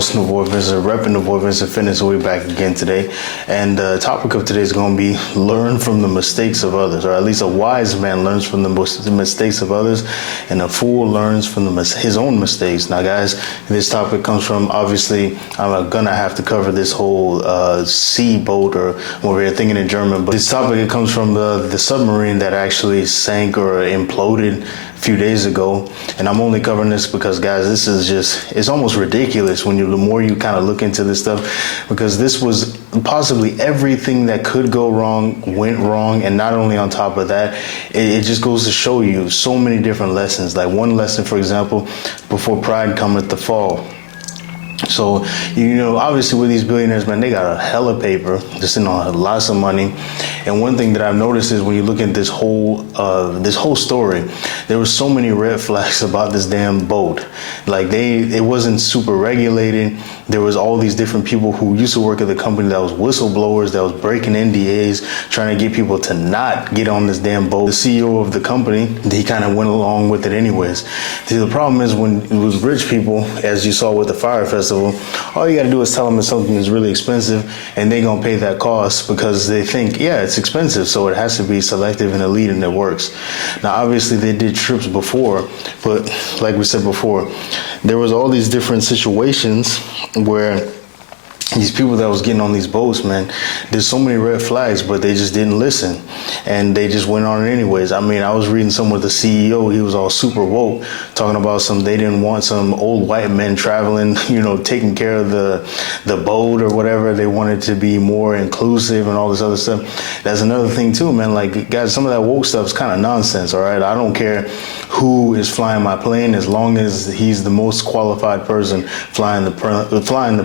Austin of Voice and repping the Voice and Fitness. We're back again today, and the topic of today is going to be learn from the mistakes of others, or at least a wise man learns from the mistakes of others, and a fool learns from his own mistakes. Now, guys, this topic comes from, obviously, I'm gonna have to cover this whole sea boat, or I'm over here thinking in German, but this topic, it comes from the submarine that actually sank or imploded a few days ago. And I'm only covering this because, guys, this is just, it's almost ridiculous when the more you kind of look into this stuff, because this was possibly everything that could go wrong went wrong. And not only on top of that, it just goes to show you so many different lessons. Like one lesson, for example, before pride cometh the fall. So, obviously with these billionaires, man, they got a hella paper, just lots of money. And one thing that I've noticed is when you look at this whole story, there were so many red flags about this damn boat. Like it wasn't super regulated. There was all these different people who used to work at the company that was whistleblowers, that was breaking NDAs, trying to get people to not get on this damn boat. The CEO of the company, he kind of went along with it anyways. See, the problem is when it was rich people, as you saw with the Fire Festival, all you got to do is tell them that something is really expensive, and they're going to pay that cost because they think, yeah, it's expensive, so it has to be selective and elite, and it works. Now, obviously, they did trips before, but like we said before, there was all these different situations where these people that was getting on these boats, man, there's so many red flags, but they just didn't listen, and they just went on it anyways. I mean, I was reading some with the CEO, he was all super woke, talking about they didn't want some old white men traveling, taking care of the boat or whatever. They wanted to be more inclusive and all this other stuff. That's another thing too, man. Like, guys, some of that woke stuff is kind of nonsense, all right? I don't care who is flying my plane as long as he's the most qualified person flying the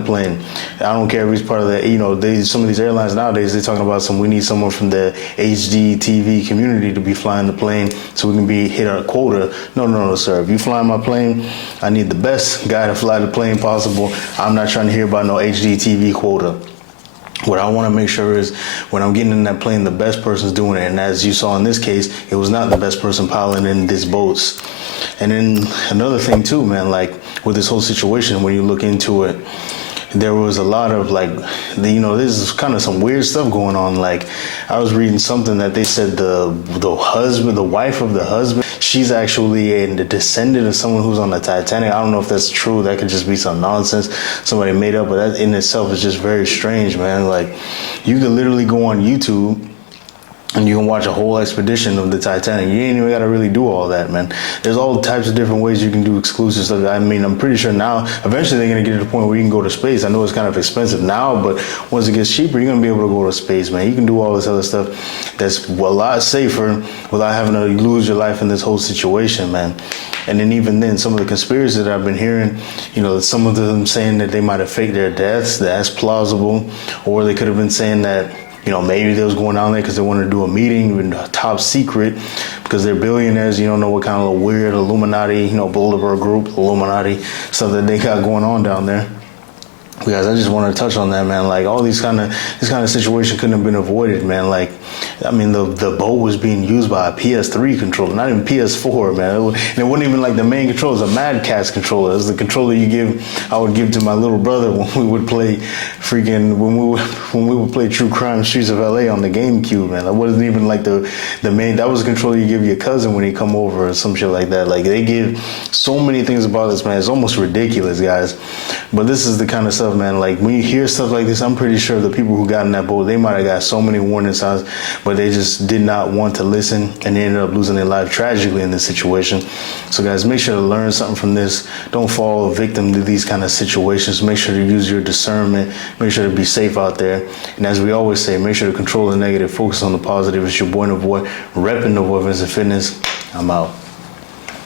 plane. I don't care if he's part of the, some of these airlines nowadays, they're talking about we need someone from the HD TV community to be flying the plane so we can hit our quota. No, sir. If you fly my plane, I need the best guy to fly the plane possible. I'm not trying to hear about no HD TV quota. What I want to make sure is when I'm getting in that plane, the best person's doing it. And as you saw in this case, it was not the best person piloting these boats. And then another thing too, man, like with this whole situation, when you look into it, there was a lot of this is kind of some weird stuff going on. Like I was reading something that they said the wife of the husband, she's actually a descendant of someone who's on the Titanic. I don't know if that's true. That could just be some nonsense somebody made up, but that in itself is just very strange, man. Like you could literally go on YouTube and you can watch a whole expedition of the Titanic. You ain't even got to really do all that, man. There's all types of different ways you can do exclusive stuff. I mean, I'm pretty sure now, eventually they're going to get to the point where you can go to space. I know it's kind of expensive now, but once it gets cheaper, you're going to be able to go to space, man. You can do all this other stuff that's a lot safer without having to lose your life in this whole situation, man. And then even then, some of the conspiracies that I've been hearing, some of them saying that they might have faked their deaths. That's plausible. Or they could have been saying that, maybe they was going down there because they wanted to do a meeting, even top secret, because they're billionaires. You don't know what kind of weird Illuminati, Bilderberg group, Illuminati, stuff that they got going on down there. Because I just want to touch on that, man. Like all this kind of situation couldn't have been avoided, man. Like, I mean, the boat was being used by a PS3 controller, not even PS4, man. And it wasn't even like the main controller; it was a Mad Catz controller. It was the controller I would give to my little brother when we would play when we would play True Crime Streets of LA on the GameCube, man. That wasn't even like the main. That was the controller you give your cousin when he come over or some shit like that. Like they give so many things about this, man. It's almost ridiculous, guys. But this is the kind of stuff, man. Like when you hear stuff like this, I'm pretty sure the people who got in that boat, they might have got so many warning signs, but they just did not want to listen, and they ended up losing their life tragically in this situation. So guys, make sure to learn something from this. Don't fall a victim to these kind of situations. Make sure to use your discernment. Make sure to be safe out there. And as we always say, make sure to control the negative, focus on the positive. It's your boy, repping the Voice and Fitness. I'm out.